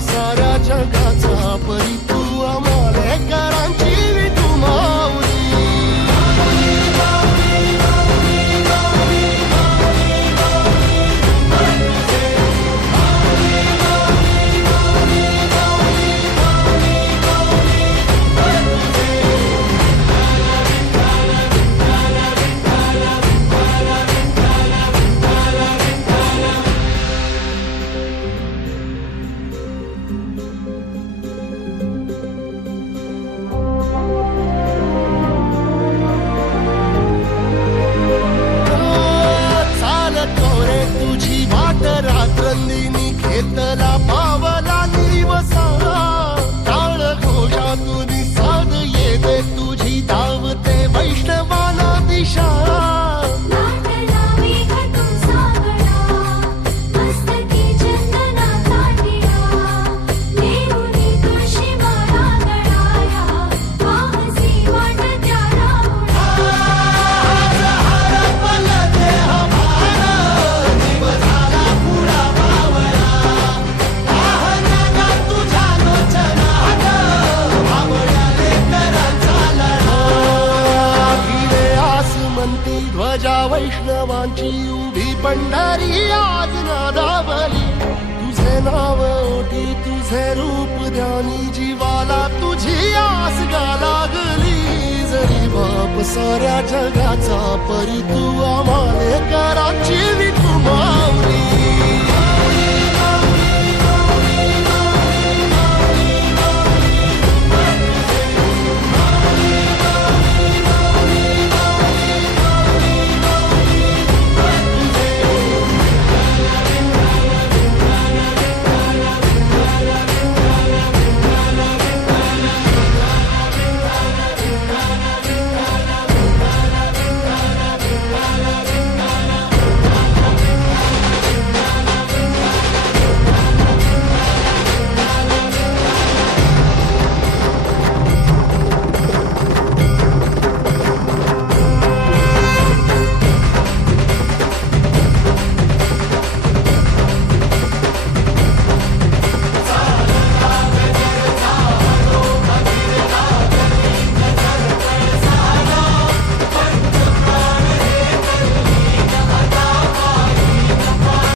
साऱ्या जगाचा परी तू आम्हाला करांची विठू माऊली. रात्रंदिनी घेतला पावला दिवसा टाळ घोषातून साध येते तुझी धावते वैष्णवाला दिशा. ध्वजा वैष्णवांची उभी पंढरी आज नादावली. तुझे नाव ओठी तुझे रूप ध्यानी जीवाला तुझी आस गा लागली. जरी बाप साऱ्या जगाचा परी तू आम्हाले करांची विठू माऊली.